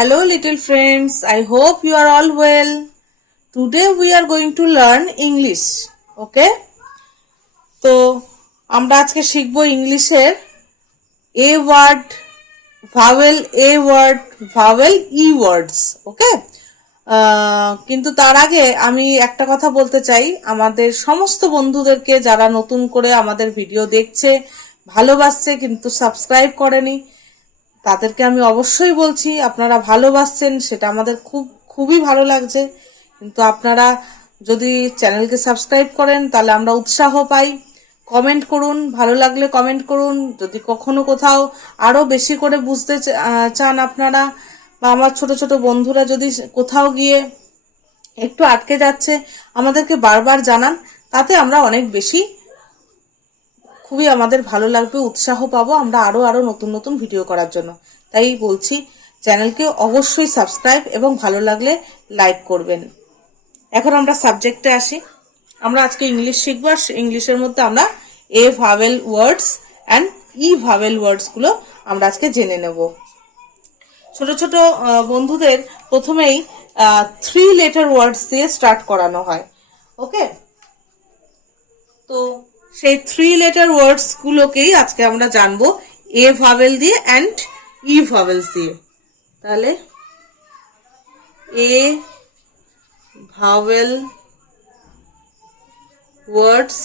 Hello little friends, I hope you are all well. Today we are going to learn English. Okay? তো আমরা আজকে শিখব ইংলিশের A word, vowel E words. Okay? কিন্তু তার আগে আমি একটা কথা বলতে চাই আমাদের সমস্ত বন্ধুদেরকে যারা নতুন করে আমাদের ভিডিও দেখছে ভালোবাসছে কিন্তু সাবস্ক্রাইব করেনি তাদেরকে আমি অবশ্যই বলছি আপনারা ভালোবাসছেন সেটা আমাদের খুবই ভালো লাগছে কিন্তু আপনারা যদি চ্যানেলকে সাবস্ক্রাইব করেন তাহলে আমরা উৎসাহ পাই কমেন্ট করুন ভালো লাগলে কমেন্ট করুন যদি কখনো কোথাও আরো বেশি করে বুঝতে চান আপনারা বা আমার ছোট ছোট বন্ধুরা যদি কোথাও গিয়ে একটু আটকে যাচ্ছে আমাদেরকে বারবার জানান তাতে আমরা অনেক বেশি খুবই আমাদের ভালো লাগবে উৎসাহ পাবো আমরা আরো নতুন নতুন ভিডিও করার জন্য তাই বলছি চ্যানেলকে অবশ্যই সাবস্ক্রাইব এবং ভালো লাগলে লাইক করবেন এখন আমরা সাবজেক্টে আসি আমরা আজকে ইংলিশ শিখব আর ইংলিশের মধ্যে আমরা A vowel words and E vowel words গুলো আমরা আজকে জেনে নেব ছোট ছোট বন্ধুদের প্রথমেই 3 লেটার ওয়ার্ডস দিয়ে স্টার্ট করানো হয় ওকে তো সেই 3 লেটার ওয়ার্ডস গুলোকেই আজকে আমরা জানবো এ ভাওয়েল দিয়ে এন্ড ই ভাওয়েলস দিয়ে তাহলে A vowel words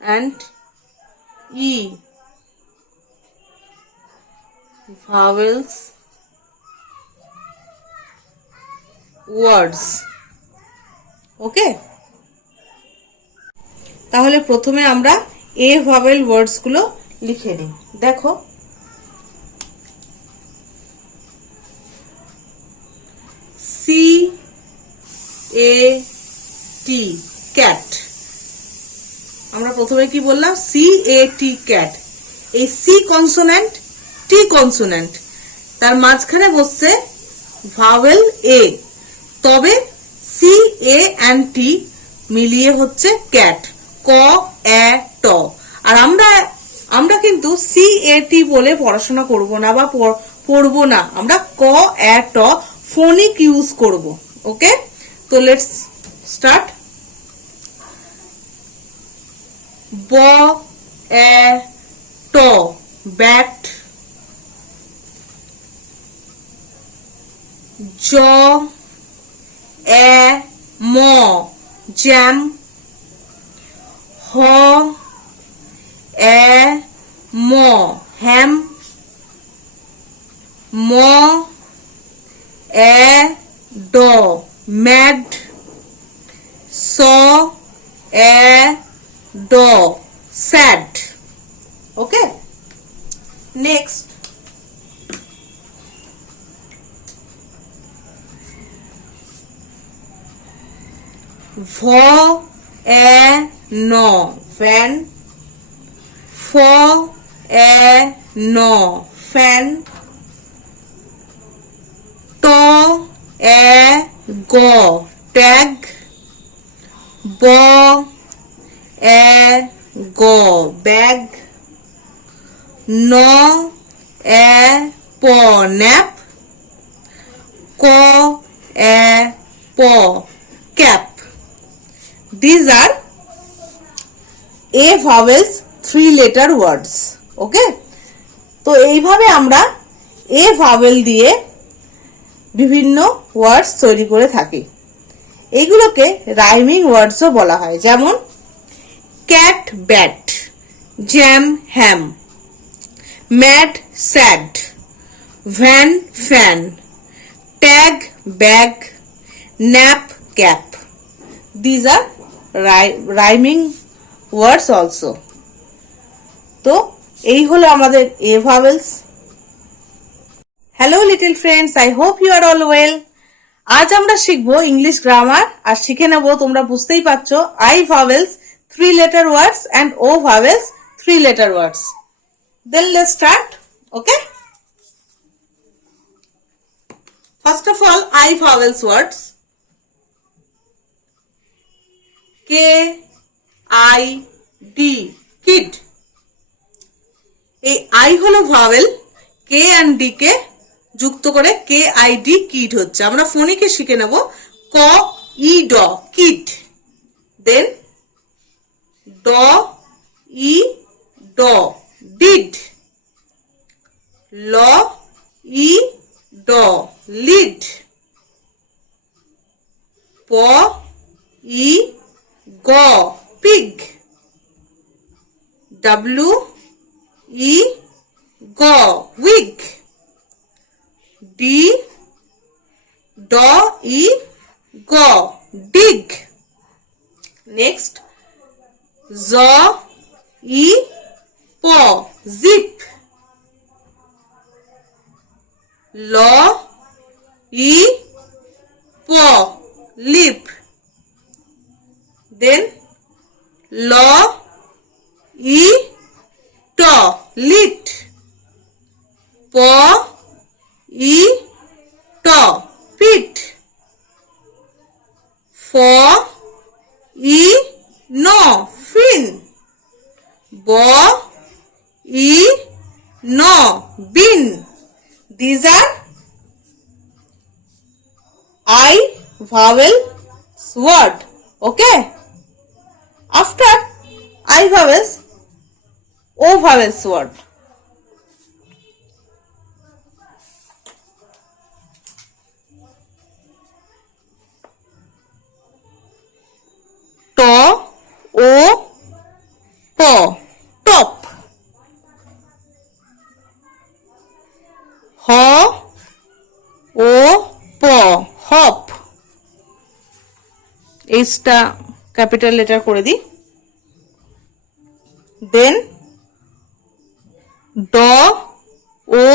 and E vowels words okay তাহলে প্রথমে আমরা এ ভাওয়েল ওয়ার্ডস গুলো লিখে নিই দেখো সি এ টি ক্যাট আমরা প্রথমে কি বললাম সি এ টি ক্যাট এই সি কনসোনেন্ট টি কনসোনেন্ট তার মাঝখানে বসছে ভাওয়েল এ তবে সি এ এন্ড টি মিলিয়ে হচ্ছে ক্যাট ক এ ট আর আমরা কিন্তু সি এ টি বলে পড়াশোনা করব না বা পড়বো না আমরা ক এ ট ফোনিক ইউজ করব ওকে তো লেটস স্টার্ট ব এ ট ব্যাট জ এ ম জ্যাম হ এ ম হ্যাম ম এ ড ম্যাড স এ ড স্যাড ওকে নেক্সট ভ এ ন ভ্যান ফ এ ন ফ্যান ট এ গ ট্যাগ ব এ গ ব্যাগ ন এ প ন্যাপ ক এ প cap these are a vowels 3 letter words ওকে তো এইভাবে আমরা a vowel দিয়ে বিভিন্ন ওয়ার্ডস তৈরি করে থাকি এইগুলোকে রাইমিং ওয়ার্ডসও বলা হয় যেমন cat bat jam ham mad sad van fan tag bag nap cap these are rhyming words also তো এই হলো আমাদের a vowels hello little friends I hope you are all well আজ আমরা শিখবো ইংলিশ গ্রামার আর শিখে নেব তোমরা বুঝতেই পারছো I vowels 3 letter words and O vowels 3 letter words then let's start okay first of all I vowels words K I D kid এই I হলো ভাওয়েল কে অ্যান্ড ডি কে যুক্ত করে KID কিড হচ্ছে। আমরা ফোনিকে শিখে নেব ক ই ড কিড, দেন ড ই ড ডিড, ল ই ড লিড, প ই গ পিগ, ডাব্লিউ ই গ উইগ, ডি ড ই গ ডিগ, নেক্সট জ ই প জিপ, ল ই প লিপ, দেন ল ই ট লিট, প ই ট পিট, ফ ই ন ফিন, ব ই ন বিন. These are I vowel word. Okay. After I vowels, O vowels word. T O P top. H O P hop. এইটা ক্যাপিটাল লেটার করে দিই। দেন ড ও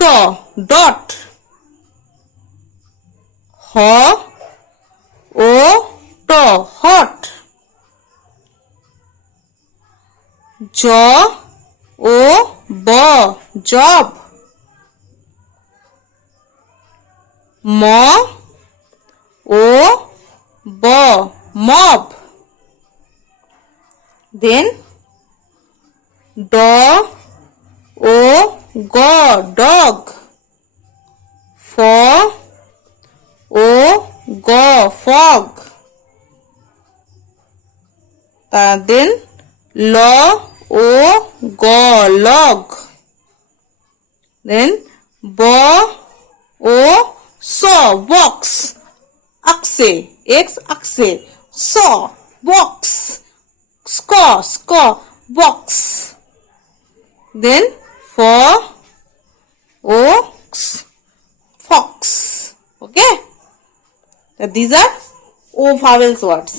ট ডট, হ ও ট হট, জ ও ব জব, ম ও ব মব, দেন ড ও গ ডগ, ফ ও গ ফগ, দেন ল ও গ লগ, দেন ব ও স বক্স, আকসে এক্স আকসে, স বক্স, স্ক স্ক বক্স, দেন ফ ও fox. Okay, these are O vowels words.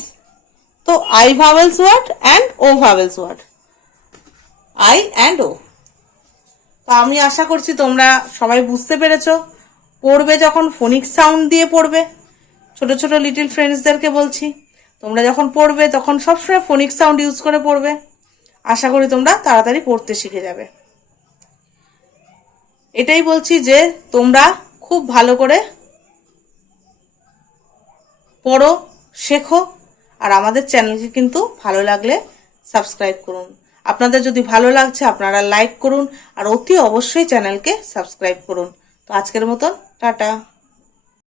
So I vowels word and O vowels word. I and O. তো আমি আশা করছি তোমরা সবাই বুঝতে পেরেছো। পড়বে যখন ফোনিক সাউন্ড দিয়ে পড়বে। ছোট ছোট লিটল ফ্রেন্ডসদেরকে বলছি, তোমরা যখন পড়বে তখন সবসময় ফোনিক সাউন্ড ইউজ করে পড়বে। আশা করি তোমরা তাড়াতাড়ি পড়তে শিখে যাবে। এটাই বলছি যে তোমরা খুব ভালো করে পড়ো, শেখো, আর আমাদের চ্যানেলকে কিন্তু ভালো লাগলে সাবস্ক্রাইব করুন। আপনাদের যদি ভালো লাগছে আপনারা লাইক করুন, আর অতি অবশ্যই চ্যানেলকে সাবস্ক্রাইব করুন। তো আজকের মতন টাটা।